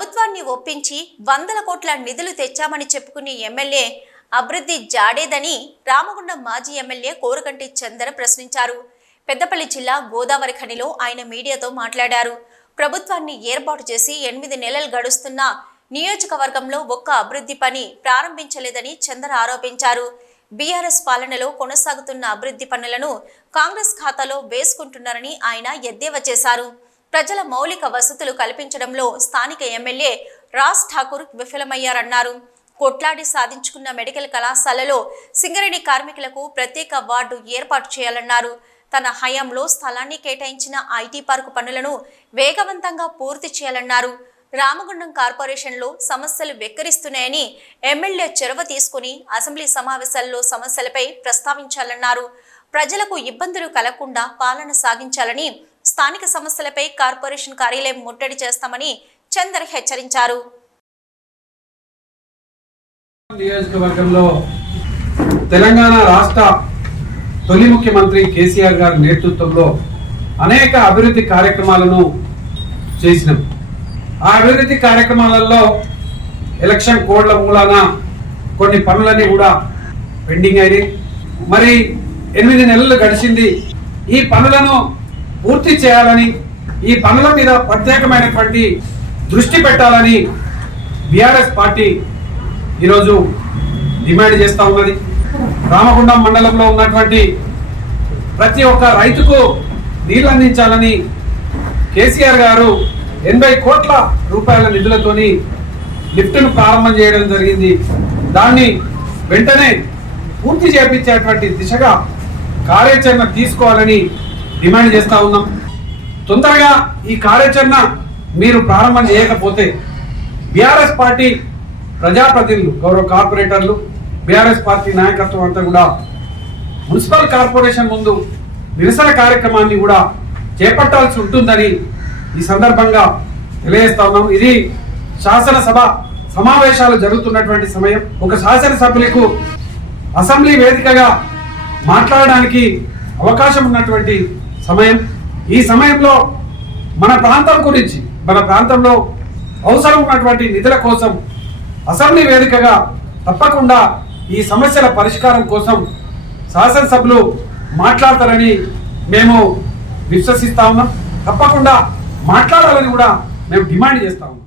ప్రభుత్వాన్ని ఒప్పించి వందల కోట్ల నిధులు తెచ్చామని చెప్పుకునే ఎమ్మెల్యే అభివృద్ధి జాడేదని రామగుండం మాజీ ఎమ్మెల్యే కోరకంటి చందర్ ప్రశ్నించారు. పెద్దపల్లి జిల్లా గోదావరి ఖనిలో ఆయన మీడియాతో మాట్లాడారు. ప్రభుత్వాన్ని ఏర్పాటు చేసి ఎనిమిది నెలలు గడుస్తున్న నియోజకవర్గంలో ఒక్క అభివృద్ధి పని ప్రారంభించలేదని చందర్ ఆరోపించారు. బీఆర్ఎస్ పాలనలో కొనసాగుతున్న అభివృద్ధి పనులను కాంగ్రెస్ ఖాతాలో వేసుకుంటున్నారని ఆయన ఎద్దేవా చేశారు. ప్రజల మౌలిక వసతులు కల్పించడంలో స్థానిక ఎమ్మెల్యే రాజ్ ఠాకూర్ విఫలమయ్యారన్నారు. కొట్లాడి సాధించుకున్న మెడికల్ కళాశాలలో సింగరేణి కార్మికులకు ప్రత్యేక వార్డు ఏర్పాటు చేయాలన్నారు. తన హయాంలో స్థలాన్ని కేటాయించిన ఐటీ పార్కు పనులను వేగవంతంగా పూర్తి చేయాలన్నారు. రామగుండం కార్పొరేషన్లో సమస్యలు వెక్కరిస్తున్నాయని ఎమ్మెల్యే చొరవ తీసుకుని అసెంబ్లీ సమావేశాల్లో సమస్యలపై ప్రస్తావించాలన్నారు. ప్రజలకు ఇబ్బందులు కలగకుండా పాలన సాగించాలని స్థానిక సమస్యలపై కార్పొరేషన్ కార్యాలయం ముట్టడి చేస్తామని చందర్ హెచ్చరించారు. నియోజకవర్గంలో తెలంగాణ రాష్ట్ర తొలి ముఖ్యమంత్రి కేసీఆర్ గారి నేతృత్వంలో అనేక అభివృద్ధి కార్యక్రమాలను చేసినాం. ఆ అభివృద్ధి కార్యక్రమాలలో ఎలక్షన్ కోడ్ల మూలాన కొన్ని పనులన్నీ కూడా పెండింగ్ అయినాయి. మరి ఎనిమిది నెలలు గడిచింది. ఈ పనులను పూర్తి చేయాలని ఈ పనుల మీద ప్రత్యేకమైనటువంటి దృష్టి పెట్టాలని బీఆర్ఎస్ పార్టీ ఈరోజు డిమాండ్ చేస్తూ ఉన్నది. రామగుండం మండలంలో ఉన్నటువంటి ప్రతి ఒక్క రైతుకు నీళ్ళు అందించాలని కేసీఆర్ గారు ఎనభై కోట్ల రూపాయల నిధులతోని లిఫ్ట్ను ప్రారంభం చేయడం జరిగింది. దాన్ని వెంటనే పూర్తి చేపించేటువంటి దిశగా కార్యాచరణ తీసుకోవాలని డిమాండ్ చేస్తా ఉన్నాం. తొందరగా ఈ కార్యాచరణ మీరు ప్రారంభం చేయకపోతే బీఆర్ఎస్ పార్టీ ప్రజాప్రతినిధులు గౌరవ కార్పొరేటర్లు బీఆర్ఎస్ పార్టీ నాయకత్వం అంతా కూడా మున్సిపల్ కార్పొరేషన్ ముందు నిరసన కార్యక్రమాన్ని కూడా చేపట్టాల్సి ఉంటుందని ఈ సందర్భంగా తెలియజేస్తా ఉన్నాం. ఇది శాసనసభ సమావేశాలు జరుగుతున్నటువంటి సమయం. ఒక శాసనసభ్యులకు అసెంబ్లీ వేదికగా మాట్లాడడానికి అవకాశం ఉన్నటువంటి సమయం ఈ సమయంలో మన ప్రాంతం గురించి మన ప్రాంతంలో అవసరం ఉన్నటువంటి నిధుల కోసం అసెంబ్లీ వేదికగా తప్పకుండా ఈ సమస్యల పరిష్కారం కోసం శాసనసభ్యులు మాట్లాడతారని మేము విశ్వసిస్తా ఉన్నాం. తప్పకుండా మాట్లాడాలని కూడా మేము డిమాండ్ చేస్తా ఉన్నాం.